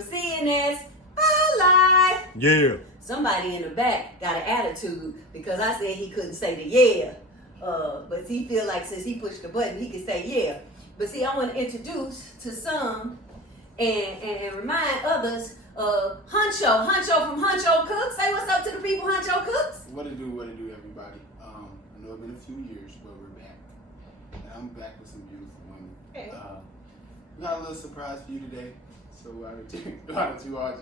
from CNS Alive. Yeah. Somebody in the back got an attitude because I said he couldn't say the yeah. But he feel like since he pushed the button, he can say yeah. But see, I want to introduce to some and remind others Huncho from Huncho Cooks. Say what's up to the people, Huncho Cooks. What it do, everybody? I know it's been a few years, but we're back. And I'm back with some beautiful women. Hey. We got a little surprise for you today. So why don't you all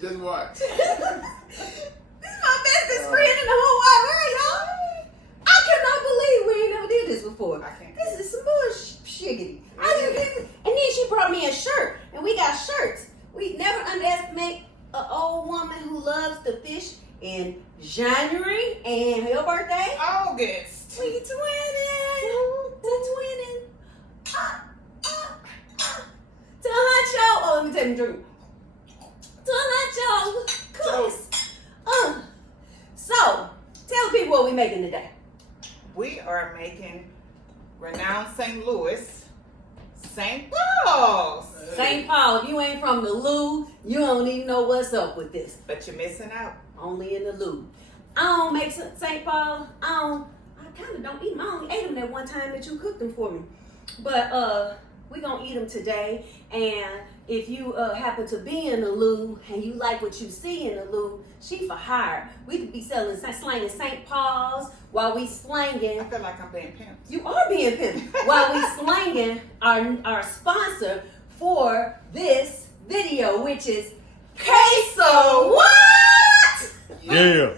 just watch. This is my bestest friend in the whole wide world, y'all. I cannot believe we ain't never did this before. I can't. This is some bullshiggity. And then she brought me a shirt, and we got shirts. We never underestimate an old woman who loves to fish in January and her birthday. August. We twinning. To Huncho. Oh, let me take a drink. To Huncho Cooks. So, tell the people what we making today. We are making renowned St. Louis, St. Paul's. St. Paul, if you ain't from the Lou, you don't even know what's up with this. But you're missing out. Only in the Lou. I don't make St. Paul. I kind of don't eat them. I only ate them that one time that you cooked them for me. But we gonna eat them today. And if you happen to be in the Lou and you like what you see in the Lou, she for hire. We could be slanging St. Paul's while we slanging. I feel like I'm being pimped. You are being pimped while we slanging our sponsor for this video, which is Queso What? Yeah.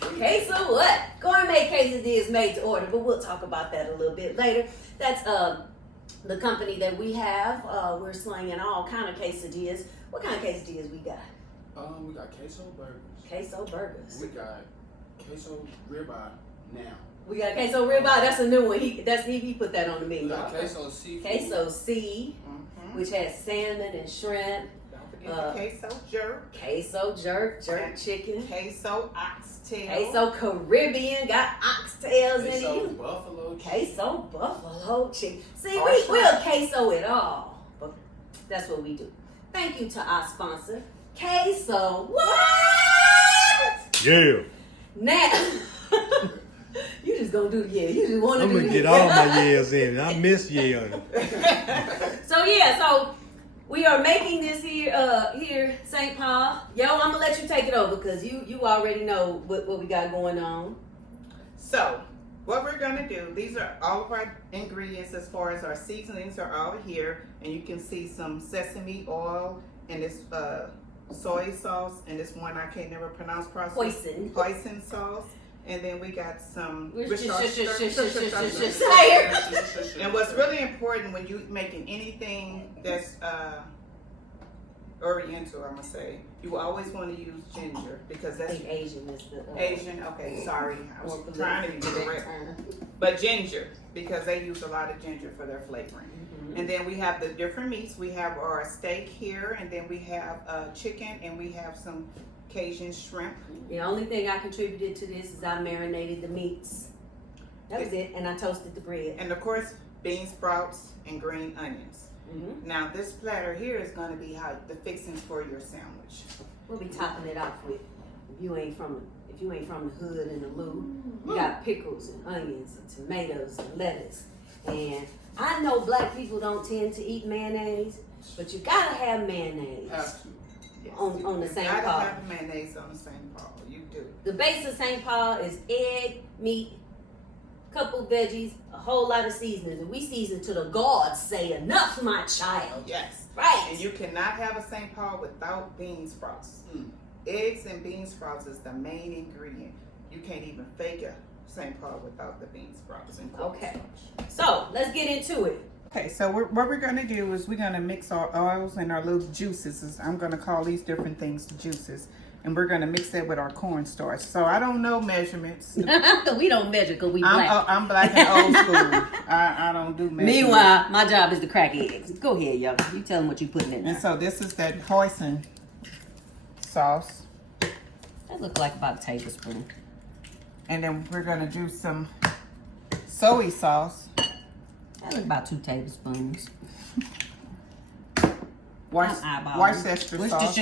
Queso What? Gourmet quesadillas made to order, but we'll talk about that a little bit later. That's the company that we have. We're slanging all kind of quesadillas. What kind of quesadillas we got? We got queso burgers. Queso burgers. We got queso ribeye now. We got queso ribeye. That's a new one. He put that on the menu. We got queso seafood. Queso C, which has salmon and shrimp. Don't forget the queso jerk. Queso jerk chicken. Queso oxtail. Queso Caribbean, got oxtails in Queso it. buffalo chicken. Queso buffalo chicken. See, Or we'll queso it all. But that's what we do. Thank you to our sponsor, Queso What? Yeah. Now, you just gonna do the yeah. You just want to I'm do gonna the get all my yells in. I miss yelling. So we are making this here St. Paul. Yo, I'm gonna let you take it over because you already know what we got going on. So, what we're going to do, these are all of our ingredients as far as our seasonings are all here. And you can see some sesame oil and this soy sauce and this one I can't never pronounce properly. Hoisin sauce. And then we got some... And what's really important when you're making anything that's oriental, I'm going to say, you always want to use ginger because that's... I think Asian is the... Asian, okay, sorry. I was trying to be correct. But ginger, because they use a lot of ginger for their flavoring. And then we have the different meats. We have our steak here, and then we have chicken, and we have some Cajun shrimp. The only thing I contributed to this is I marinated the meats. That was it, and I toasted the bread. And of course, bean sprouts and green onions. Now this platter here is going to be the fixings for your sandwich. We'll be topping it off with, if you ain't from the hood and the Lou, you got pickles and onions and tomatoes and lettuce. And I know black people don't tend to eat mayonnaise, but you gotta have mayonnaise. Have to. Yes. On the St. Paul. You gotta have mayonnaise on the St. Paul. You do. The base of St. Paul is egg, meat, couple veggies, a whole lot of seasonings. And we season to the gods say, enough, my child. Yes. Right. And you cannot have a St. Paul without bean sprouts. Eggs and bean sprouts is the main ingredient. You can't even fake a St. Paul without the bean sprouts. And Okay. So let's get into it. Okay, so what we're going to do is we're going to mix our oils and our little juices. I'm going to call these different things juices. And we're going to mix that with our cornstarch. So I don't know measurements. We don't measure because we black. I'm black and old school. I don't do measurements. Meanwhile, my job is to crack eggs. Go ahead, y'all. You tell them what you putting in there. And so this is that hoisin sauce. That look like about a tablespoon. And then we're going to do some soy sauce. That look about 2 tablespoons. Worcestershire sauce.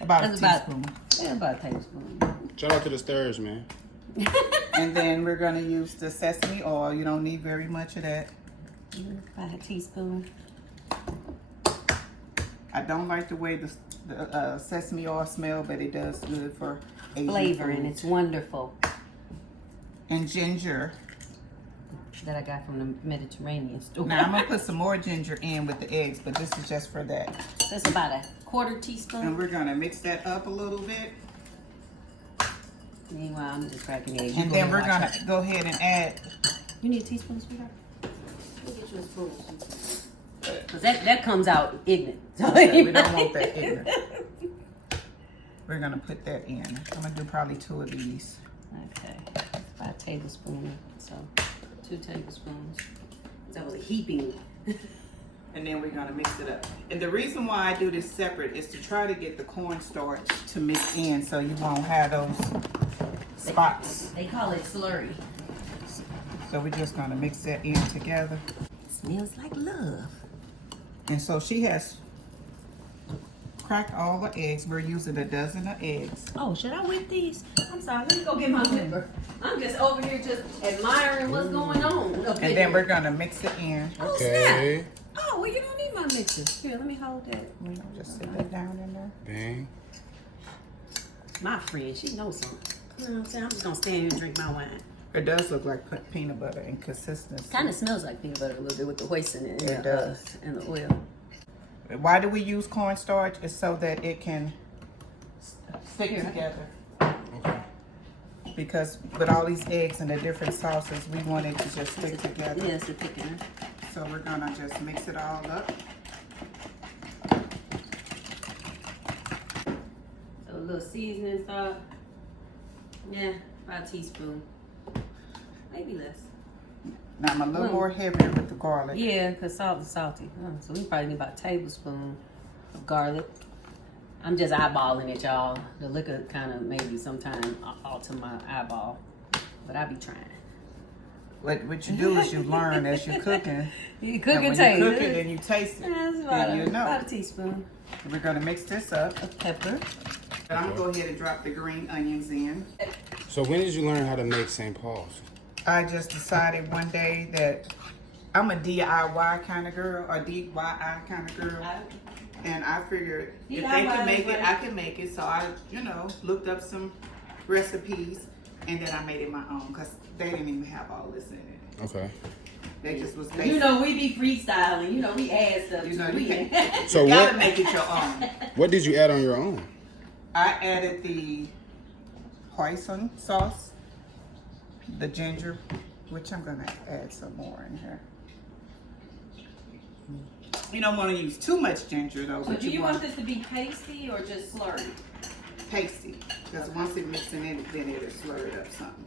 About a teaspoon. Yeah, about a tablespoon. Shout out to the stirrers, man. And then we're gonna use the sesame oil. You don't need very much of that. About a teaspoon. I don't like the way the sesame oil smell, but it does good for Asian Flavor, food. and it's wonderful. And ginger. That I got from the Mediterranean store. Now I'm gonna put some more ginger in with the eggs, but this is just for that. That's about a quarter teaspoon. And we're gonna mix that up a little bit. Meanwhile, I'm just cracking eggs. And then we're gonna go ahead and add. You need a teaspoon, sweetheart? Let me get you a spoon. Cause that comes out ignorant. Okay, we don't want that ignorant. We're gonna put that in. I'm gonna do probably 2 of these. Okay, about a tablespoon. So 2 tablespoons. That was a heaping. And then we're gonna mix it up. And the reason why I do this separate is to try to get the cornstarch to mix in so you won't have those spots. They call it slurry. So we're just gonna mix that in together. Smells like love. And so she has cracked all the eggs. We're using a dozen of eggs. Oh, should I whip these? I'm sorry, let me go get my whipper. I'm just over here just admiring what's going on. And then we're gonna mix it in. Oh, Okay. snap. Oh, well, you don't need my mixer. Here, let me hold that. You know, just sit that down in there. Dang. My friend, she knows something. You know what I'm saying? I'm just gonna stand here and drink my wine. It does look like peanut butter in consistency. Kind of smells like peanut butter a little bit with the hoisin in It does. And the oil. Why do we use cornstarch? It's so that it can stick together. Okay. Because with all these eggs and the different sauces, we want it to just stick together. Yeah, it's a thickener. So we're gonna just mix it all up. So a little seasoning salt. Yeah, about a teaspoon. Maybe less. Now I'm a little more heavier with the garlic. Yeah, because salt is salty. So we probably need about a tablespoon of garlic. I'm just eyeballing it, y'all. The liquor kind of maybe sometimes alter my eyeball. But I be trying. What you do is you learn as you're cooking. You cook And and when you taste cook it. it and you taste it, Yeah, it's then you know. about a teaspoon We're gonna mix this up. of pepper. And I'm gonna go ahead and drop the green onions in. So when did you learn how to make St. Paul's? I just decided one day that I'm a DIY kind of girl, or DIY kind of girl. And I figured if they can make it, I can make it. So I, looked up some recipes and then I made it my own because they didn't even have all this in it. Okay. They just was You know, we be freestyling. You know, we add stuff. You know, to you it. So gotta what? make it your own. What did you add on your own? I added the hoisin sauce, the ginger, which I'm gonna add some more in here. You don't want to use too much ginger though. So but do you want want this to be pasty or just slurry? pasty, because once it mixes in, then it'll slur it up something.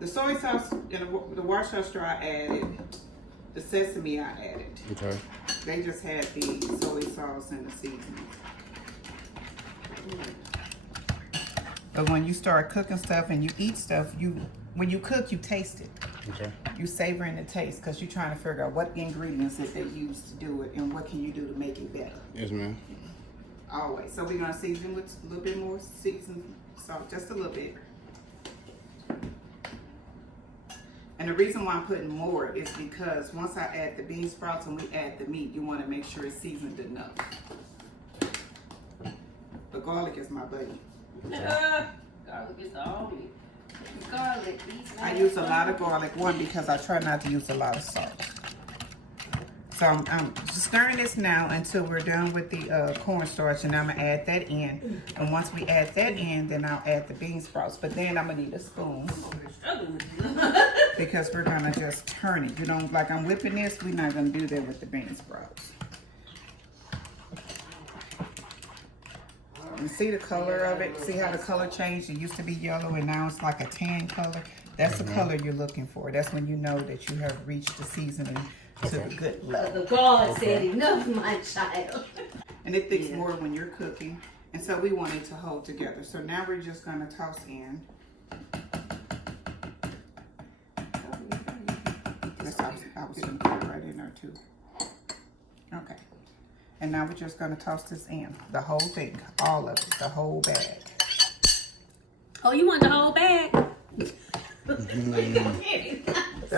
The soy sauce and the Worcestershire I added, the sesame I added. Okay. They just had the soy sauce and the seasoning. But when you start cooking stuff and you eat stuff, when you cook, you taste it. Okay. You savoring the taste because you're trying to figure out what ingredients that they use to do it and what can you do to make it better. Yes, ma'am. Always. So we're gonna season with a little bit more seasoned salt, just a little bit. And the reason why I'm putting more is because once I add the bean sprouts and we add the meat, you want to make sure it's seasoned enough. The garlic is my buddy. Garlic is the only. Garlic. I use a lot of garlic, one, because I try not to use a lot of salt. So I'm stirring this now until we're done with the cornstarch, and I'm gonna add that in. And once we add that in, then I'll add the bean sprouts. But then I'm gonna need a spoon because we're gonna just turn it. You know, like I'm whipping this, we're not gonna do that with the bean sprouts. You see the color of it? See how the color changed? It used to be yellow and now it's like a tan color. That's the color you're looking for. That's when you know that you have reached the seasoning to the good level. The God said enough, my child. And it thicks more when you're cooking. And so we want it to hold together. So now we're just gonna toss in guess I was gonna put it right in there too. Okay. And now we're just gonna toss this in. The whole thing, all of it, the whole bag. Oh, you want the whole bag? That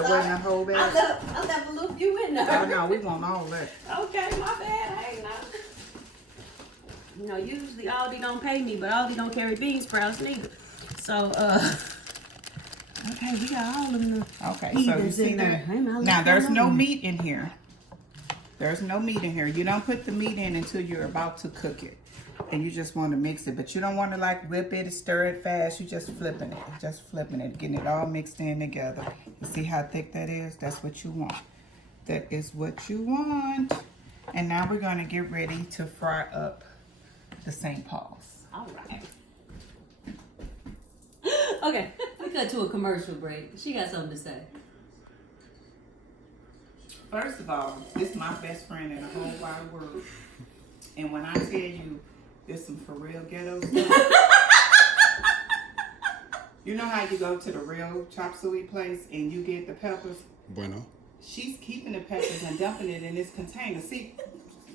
wasn't a whole bag? I left a little few in there. Oh no, we want all that. Okay, my bad. Hey, no. You know, usually Aldi don't pay me, but Aldi don't carry bean sprouts neither. So, okay, we got all of them. Okay, so you see that? Now, there's no meat in here. There's no meat in here. You don't put the meat in until you're about to cook it. And you just want to mix it. But you don't want to like whip it, stir it fast. You're just flipping it. Just flipping it. Getting it all mixed in together. You see how thick that is? That's what you want. That is what you want. And now we're going to get ready to fry up the St. Paul's. All right. Okay, we cut to a commercial break. She got something to say. First of all, this is my best friend in the whole wide world. And when I tell you, there's some for real ghetto stuff. You know how you go to the real chop suey place and you get the peppers? Bueno. She's keeping the peppers and dumping it in this container. See,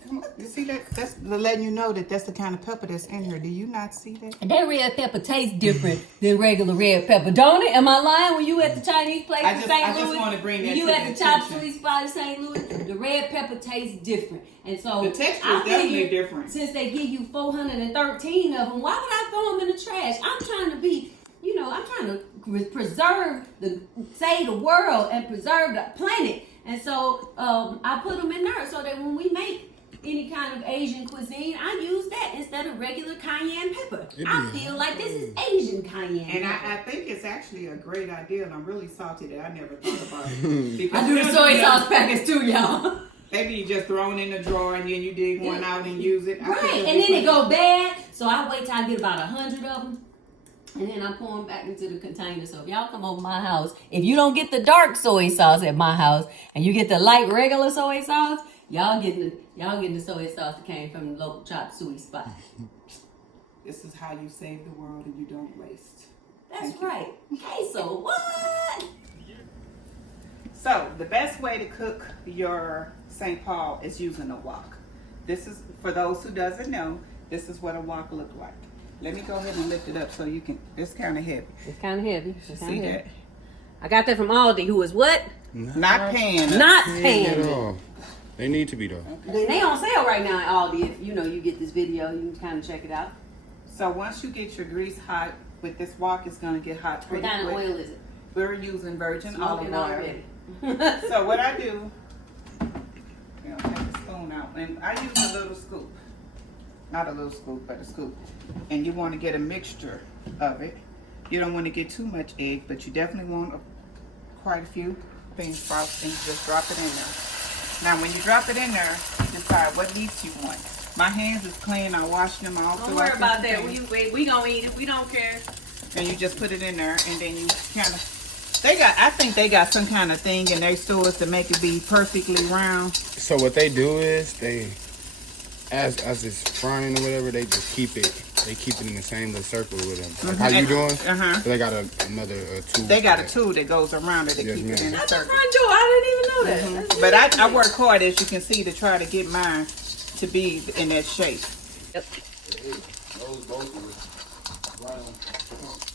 come on, you see that? That's letting you know that that's the kind of pepper that's in here. Do you not see that? That red pepper tastes different than regular red pepper, don't it? Am I lying? When you at the Chinese place in St. Louis, I just want to bring that when you to at the the chop attention. suey spot in St. Louis, the red pepper tastes different. And so The texture I is definitely figured different. Since they give you 413 of them, why would I throw them in the trash? I'm trying to be, I'm trying to preserve save the world and preserve the planet. And so I put them in there so that when we make any kind of Asian cuisine, I use that instead of regular cayenne pepper. I feel like this is Asian cayenne And pepper. I think it's actually a great idea, and I'm really salty that I never thought about it. Because I do the soy sauce packets too, y'all. maybe you just throw it in the drawer and then you dig one out and use it. Right, and then it go bad, so I wait till I get about 100 of them. And then I pour them back into the container. So if y'all come over my house, if you don't get the dark soy sauce at my house, and you get the light regular soy sauce, y'all getting the soy sauce that came from the local chop suey spot. This is how you save the world and you don't waste. That's Thank you. right. Hey, so what? So the best way to cook your St. Paul is using a wok. This is, for those who doesn't know, this is what a wok look like. Let me go ahead and lift it up so you can, it's kind of heavy. It's kind of heavy. See that? I got that from Aldi, who is what? Not pan. Not At pan. all. They need to be though. They on sale right now at Aldi. If you get this video, you can kind of check it out. So once you get your grease hot with this wok, it's going to get hot What pretty kind of quick. oil is it? We're using virgin olive Smoking oil. already. So what I do, take the spoon out, and I use a little scoop. Not a little scoop, but a scoop. And you want to get a mixture of it. You don't want to get too much egg, but you definitely want quite a few things, frosting. Just drop it in there. Now when you drop it in there, you decide what meats you want. My hands is clean. I wash them all. Don't worry about that. We gonna eat it. We don't care. And you just put it in there, and then you kind of. I think they got some kind of thing in their stores to make it be perfectly round. So what they do is as it's frying or whatever, they just keep it. They keep it in the same little circle with them. Like how you doing? Uh-huh. So they got another tool. They got a for that. tool that goes around it to Yes, keep it in a That's a circle. front door. I didn't even know that. But I work hard, as you can see, to try to get mine to be in that shape.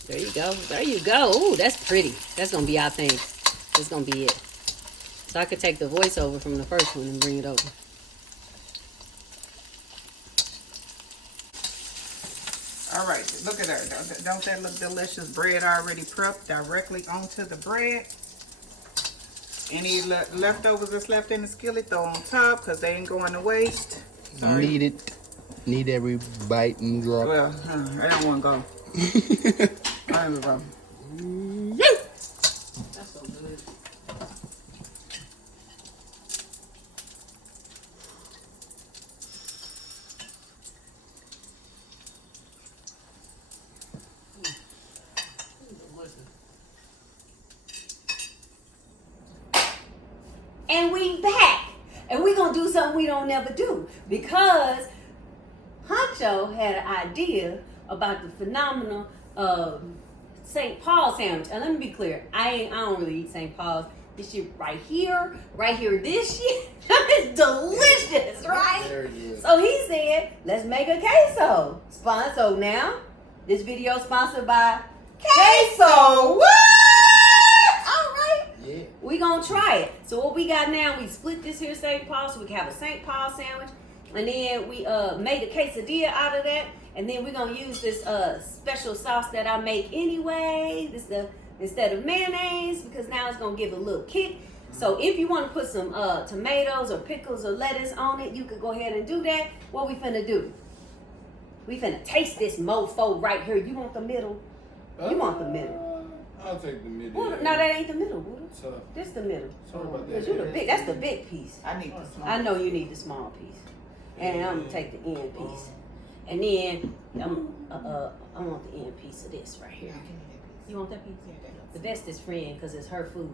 There you go. There you go. Ooh, that's pretty. That's gonna be our thing. That's gonna be it. So I could take the voiceover from the first one and bring it over. All right, look at her. Don't that look delicious? Bread already prepped directly onto the bread. Any leftovers that's left in the skillet, throw on top because they ain't going to waste. Sorry. Need it. Need every bite and drop. Well, I don't want to go. I don't go. That's so good. And we back. And we gonna do something we don't never do. Because Huncho had an idea about the phenomenal St. Paul sandwich. And let me be clear, I don't really eat St. Paul's. This shit right here, this shit is delicious, right? Very good. So he said, let's make a queso. So now, this video is sponsored by Queso. What? All right. Yeah. We gonna try it. So what we got now, we split this here St. Paul so we can have a St. Paul sandwich. And then we made a quesadilla out of that. And then we're gonna use this special sauce that I make anyway. This instead of mayonnaise, because now it's gonna give a little kick. So if you want to put some tomatoes or pickles or lettuce on it, you could go ahead and do that. What we finna do? We finna taste this mofo right here. You want the middle? You want the middle? I'll take the middle. Buddha, no, that ain't the middle, Buddha. So, This the middle. sorry about Cause that. you the big. That's the big piece. I need the small. I know you need the small piece, and I'm gonna take the end piece, and then I want the end piece of this right here. You want that piece? The bestest friend, because it's her food.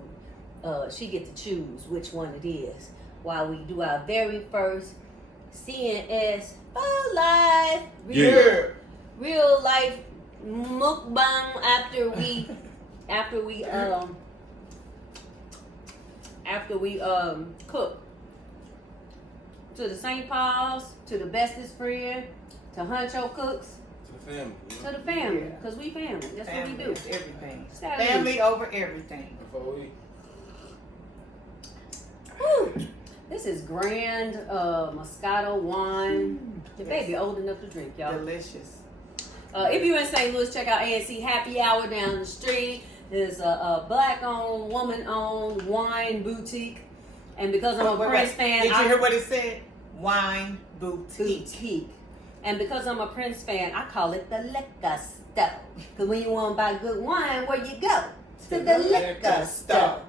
She get to choose which one it is while we do our very first CNS for life real life mukbang after we cook. To the St. Paul's, to the bestest friend, to Huncho Cooks, to the family. to the family, because we family. That's Family what we do. is everything. Family. Family over everything. Before we Whew. This is Grand Moscato wine. The baby old enough to drink, y'all. Delicious. If you're in St. Louis, check out ANC Happy Hour down the street. There's a black-owned, woman-owned wine boutique. And because I'm a Prince fan, Did you hear what it said? Wine boutique. boutique. And because I'm a Prince fan, I call it the liquor store. Because when you want to buy good wine, where you go? To the liquor store.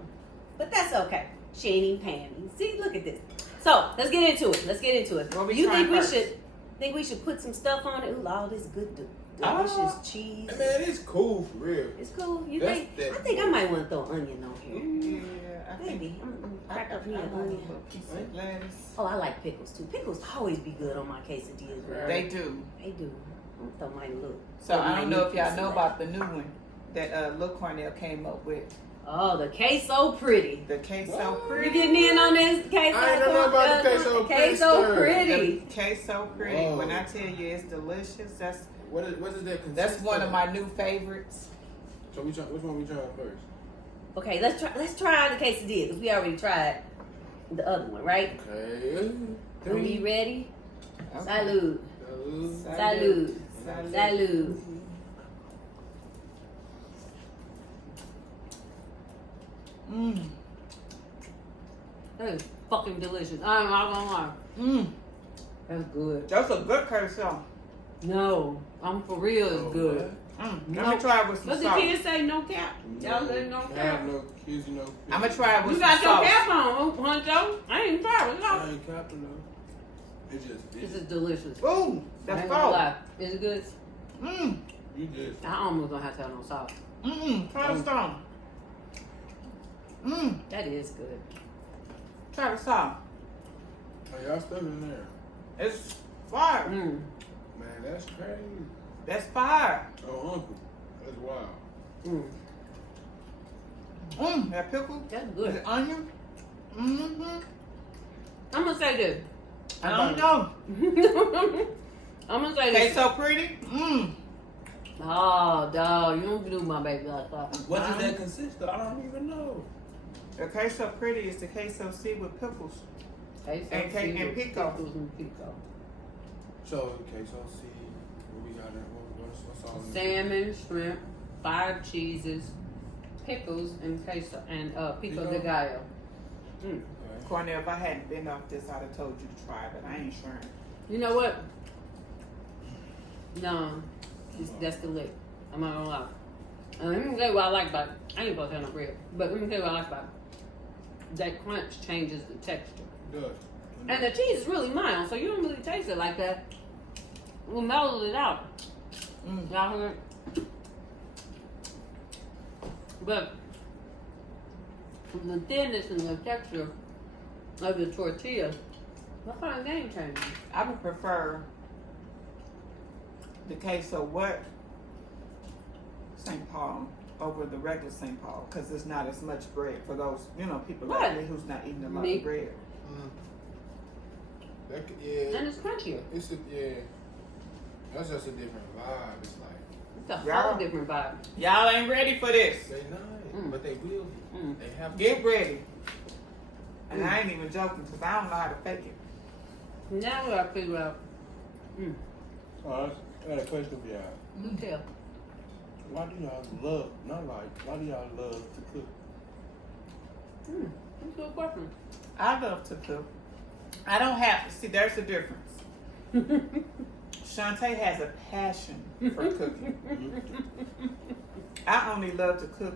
But that's okay. She ain't even paying me. See, look at this. So let's get into it. What we You trying think first? we should put some stuff on it? Ooh, all this good delicious cheese. Hey, man, it's cool for real. It's cool. You That's think? that- I think I might want to throw onion on here. Yeah, I think Maybe. I'm gonna I crack up me like an a onion. little piece of lettuce. Oh, I like pickles too. Pickles always be good on my quesadillas. Right? They do. They do. I'm gonna throw mine look. So I don't know if y'all know about the new one that Lil Cornell came up with. Oh, the queso pretty. The queso What? You pretty. getting in on this queso? I ain't know nothing about the queso pretty Queso stir. pretty. The queso pretty. Whoa. When I tell you it's delicious, that's What is that consist that's one of my new favorites. So which one we trying first? Okay, let's try the quesadilla because we already tried the other one, right? Okay. Are we ready? Okay. Salud. Salud. Salud. Salud. Mmm. That is fucking delicious. I'm not gonna lie. Mmm. That's good. That's a good queso. No, I'm for real. It's good. Let me try it with some What the sauce. kids say? No cap. Y'all say no I have cap. no kids, you know. I'm gonna try it with You some got your sauce. cap on, Huncho. I ain't trying it. I No. ain't capping though. It's just This is delicious. Ooh, I that's ain't gonna fall. lie. Is it good? Mmm. You just. I almost don't have to have no sauce. Try the sauce. Mmm. That is good. Try the sauce. Oh, y'all still in there. It's fire. Mm. Man, that's crazy. That's fire. Oh, uncle. That's wild. Mm. That pickle. That's The good. onion. Mm-hmm. I'm gonna say this. I don't know. I'm gonna say this. Queso pretty. Mmm. Oh, dog, you don't do my baby like that. What does that consist of? I don't even know. The queso pretty is the queso C with pickles. Queso And cake and seafood, pico. pickles and pico. So, okay, so see what we got in. What's all in Salmon, shrimp, 5 cheeses, pickles, and queso and pico de Pico? gallo. Mm. Okay. Cornell, if I hadn't been off this, I'd have told you to try, but I ain't sure. You know what? No, that's the lick. I'm not gonna lie. Let me tell you what I like about it. I ain't supposed to have no bread, but let me tell you what I like about it. That crunch changes the texture. Good. And the cheese is really mild, so you don't really taste it like that. We mellowed it out. Mm. Y'all heard? But the thinness and the texture of the tortilla, what kind of game changer? I would prefer the queso what? St. Paul. over the regular St. Paul because it's not as much bread for those, people Right. like me who's not eating a lot Me. of bread. Yeah. And it's crunchier. Yeah. That's just a different vibe. It's like It's a Yeah. whole different vibe. Y'all ain't ready for this. they not, Mm. but they will. Mm. They have. Get ready. And I ain't even joking because I don't know how to fake it. Now we gotta figure out. I got a question for y'all. You tell. Why do y'all why do y'all love to cook? That's a good question. I love to cook. I don't have to. See, there's a difference. Shantae has a passion for cooking. I only love to cook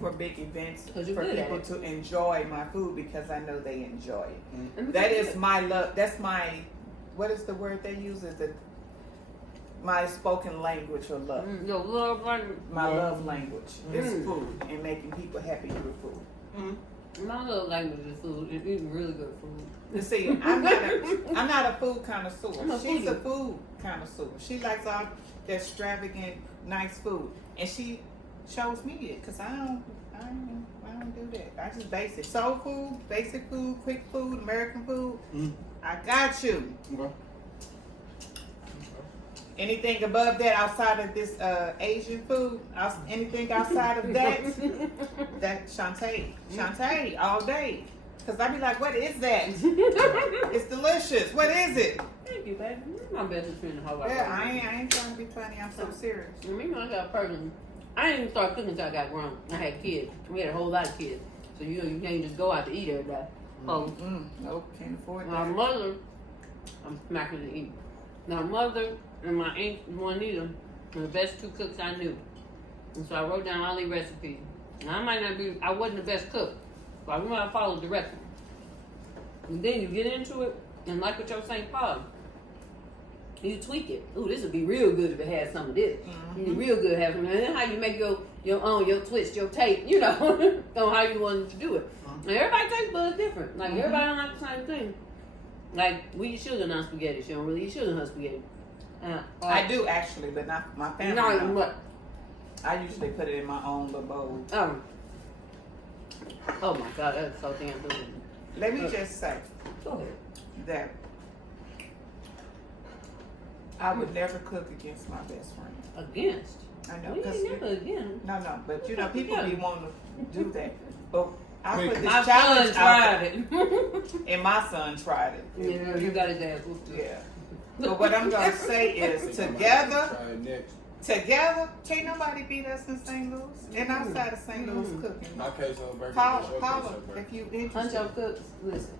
for big events, 'Cause you're for good at people it. to enjoy my food because I know they enjoy it. And That it's is good. my love. That's my, what is the word they use? Is it my spoken language of love? Your love language. My love language is Mm. food and making people happy with food. My love language is food and eating really good food. You see, I'm not a food connoisseur. I'm a She's a foodie. food connoisseur. She likes all the extravagant, nice food, and she shows me it because I don't do that. I just basic soul food, basic food, quick food, American food. I got you. Okay. Anything above that outside of this Asian food, anything outside of that, that Shantae all day. Cause I be like, what is that? It's delicious. What is it? Thank you, baby. You're my best friend in the whole life. Yeah, I ain't trying to be funny. I'm so serious. I mean, I got a person. I didn't even start cooking until I got grown. I had kids. We had a whole lot of kids. So you can't just go out to eat every day. So Nope, can't afford my that. mother, I'm smacking to eat. My mother and my aunt Juanita were the best two cooks I knew. And so I wrote down all these recipes. Now I wasn't the best cook, but I knew how to follow directions. And then you get into it, and like with your St. Paul, you tweak it. Ooh, this would be real good if it had some of this. Mm-hmm. You real good have some. And then how you make your own, your twist, your take, on how you wanted to do it. And everybody taste buds different. Like everybody don't like the same thing. Like we eat sugar on spaghetti. She don't really eat sugar on spaghetti. I do actually, but not my family. No, don't. what? I usually put it in my own little bowl. Oh my God, that's so damn good. Let me just say Go ahead. that I would never cook against my best friend. Against? I know, We cause ain't never again. no, but What's up people with be you? wanting to do that. But I Wait, put this My son challenge out there, tried it. and my son tried it. Yeah, you got his ass whooped. Yeah. But what I'm gonna say is, together, Try it next. can't nobody beat us in St. Louis and outside of St. Louis cooking. My queso burger. Paula, is your queso burger. if you Huncho interested. cooks. Listen.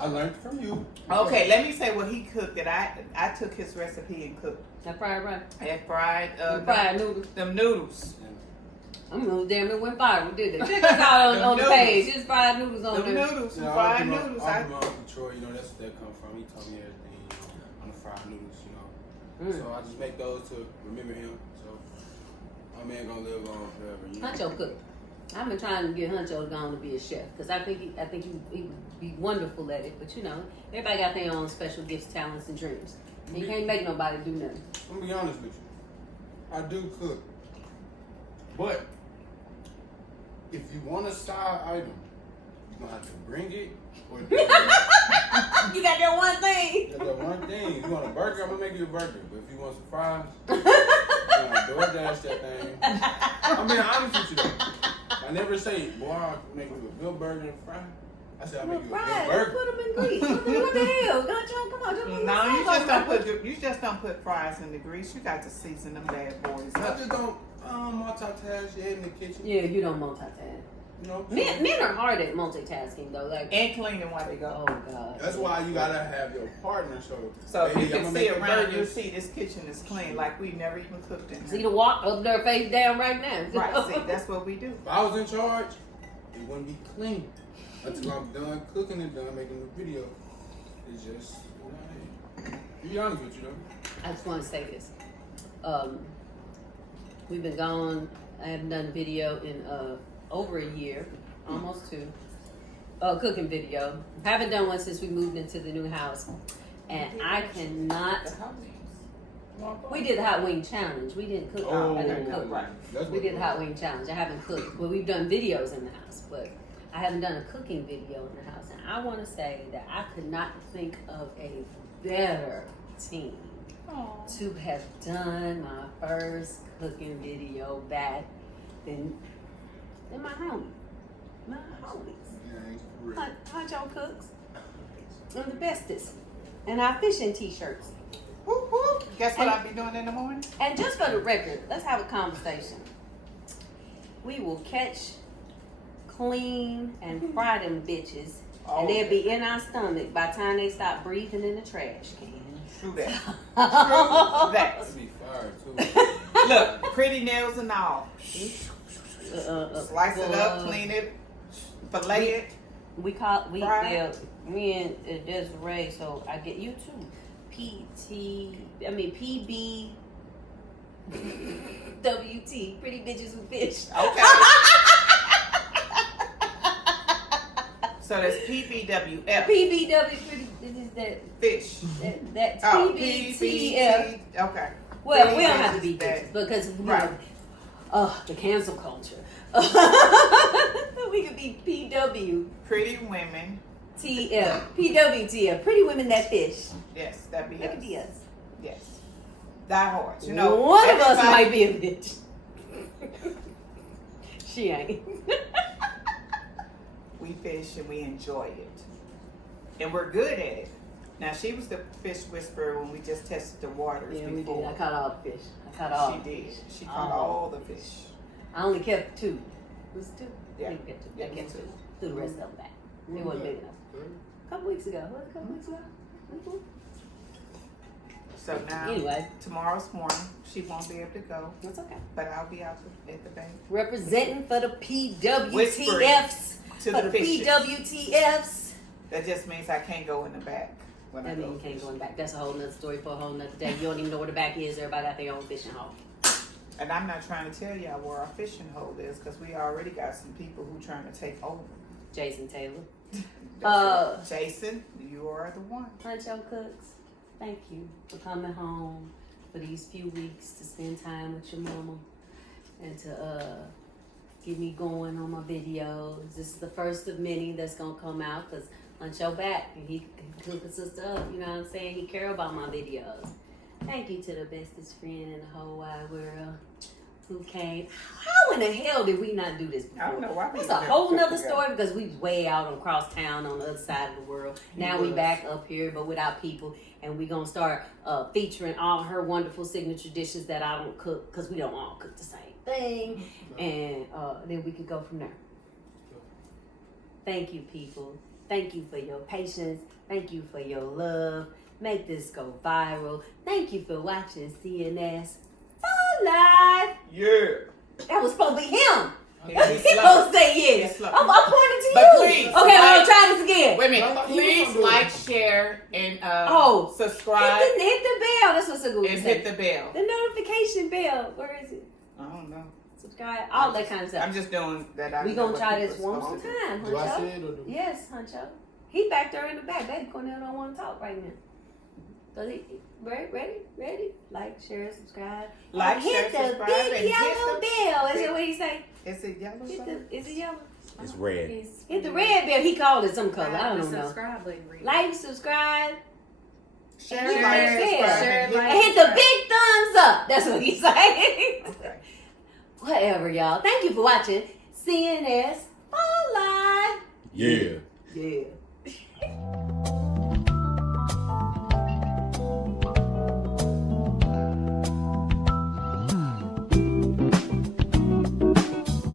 I learned from you. Okay, let me say what he cooked. That I took his recipe and cooked. That fried rice. I had fried Fried noodles. them noodles. I'm gonna damn it went viral, did they? Check us out on the Them page. Just fried noodles on Them there. noodles, You know, fried I'm from noodles. I'm from Uncle Troy, that's where that come from. He told me everything, on the fried noodles, So I just make those to remember him. So my man gonna live on forever. Huncho cook. I've been trying to get Huncho to go on to be a chef because I think he would be wonderful at it. But everybody got their own special gifts, talents, and dreams. You can't make nobody do nothing. I'm gonna be honest with you. I do cook, but if you want a side item, you're gonna have to bring it. Or You got that one thing. That's the one thing. If you want a burger, I'm gonna make you a burger. But if you want some fries, I'm gonna DoorDash that thing. I'm being honest with you though. I never say, boy, I'll make you a good burger and fries. I said I'll make you a good Fries, burger. put them in grease. What the hell? Come on, just put No, the sauce you just don't put fries in the grease. You got to season them bad boys I up. just don't multitask yet in the kitchen. Yeah, you don't multitask. You know. Men are hard at multitasking though. Like, And cleaning while they go. oh God. That's why you gotta have your partner. So if baby, you I'ma can make see you around, you burgers. see this kitchen is clean, like we never even cooked in See here. the walk up there face down right now. Right, see, that's what we do. If I was in charge, it wouldn't be clean until I'm done cooking and done making the video. It's just, to be honest with you though. I just want to say this. We've been gone. I haven't done a video in over a year, almost two. Cooking video. Haven't done one since we moved into the new house, and I cannot. The house. We did the hot wing challenge. We didn't cook. Oh, I didn't cook. right. That's We what did the hot wing challenge. I haven't cooked. Well, we've done videos in the house, but I haven't done a cooking video in the house. And I want to say that I could not think of a better team to have done my first cooking video back than my homie. My homies. Honcho Cooks. I'm the bestest. And our fishing t-shirts. Whoop, whoop. Guess what I'll be doing in the morning? And just for the record, let's have a conversation. We will catch, clean, and fry them bitches. And they'll be in our stomach by the time they stop breathing in the trash can. True that. True that. That'd be fire too. Look, pretty nails and all. Slice it up, clean it, fillet it. We and Desiree, so I get you too. PBWT, pretty bitches who fish. Okay. So that's PBWF. PBW, pretty bitches that Fish. that's Oh, PBTF. Okay. Well, Pretty we don't have to bitches be that- bitches because Right. the cancel culture. We could be PWTF, Pretty women. PWTF, pretty women that fish. Yes, that'd be That us. could be us. Yes. Die hard. You know, One of us everybody- might be a bitch. She ain't. We fish and we enjoy it. And we're good at it. Now, she was the fish whisperer when we just tested the waters Yeah, we before. did. I caught all the fish. I caught all. She the did. fish. She caught all the fish. I only kept 2. It was 2. Yeah. I kept 2. Yeah, I me kept too. 2. Threw the rest of them back. It wasn't big enough. A couple weeks ago. Was it a couple weeks ago? Mhm. So now, Anyway, tomorrow's morning, she won't be able to go, that's okay. but I'll be out at the bank. Representing for the PWTFs. To For the the fishes. PWTFs. That just means I can't go in the back when I That go. means you can't go in the back. That's a whole nother story for a whole nother day. You don't even know where the back is. Everybody got their own fishing hole. And I'm not trying to tell y'all where our fishing hole is because we already got some people who trying to take over. Jason Taylor. That's right. Jason, you are the one. Honcho Cooks, thank you for coming home for these few weeks to spend time with your mama and to get me going on my videos. This is the first of many that's gonna come out because Honcho back and he took his sister up. You know what I'm saying? He care about my videos. Thank you to the bestest friend in the whole wide world who came. How in the hell did we not do this before? I don't know why we That's a didn't whole put nother together. story because we was way out across town on the other side of the world. Now we was. back up here, but without people, and we gonna start featuring all her wonderful signature dishes that I don't cook because we don't all cook the same thing, and then we could go from there. Thank you, people. Thank you for your patience. Thank you for your love. Make this go viral. Thank you for watching CNS for Life. Yeah. That was supposed to be him. He's He slow. supposed to say yes. He's slow. I'm pointing to But you. please, Okay, I'm like- gonna try this again. Wait a I minute. thought you were Please gonna do like, it. share, and subscribe, Hit the bell. That's what's so good. and hit the bell. The notification bell. Where is it? I don't know. Subscribe. All that kind of stuff. I'm just doing that. I We know gonna what try people this are one more supposed to do. time, Do I say Honcho. it or do Yes, Honcho. He back there in the back. Baby Cornell don't want to talk right now. So ready? Like, share, subscribe. Like, And share, hit the subscribe, big and hit yellow the- bell. Is that what he say? Is it yellow? Hit something? the. Is it yellow? It's red. Hit the red bell. He called it some color. I don't know. Subscribe button. Read. Like, subscribe, Share, Share, like, share, subscribe, share, and like- and hit the big thumbs up. That's what he say. Okay. Whatever, y'all. Thank you for watching CNS for Life. Yeah. Yeah.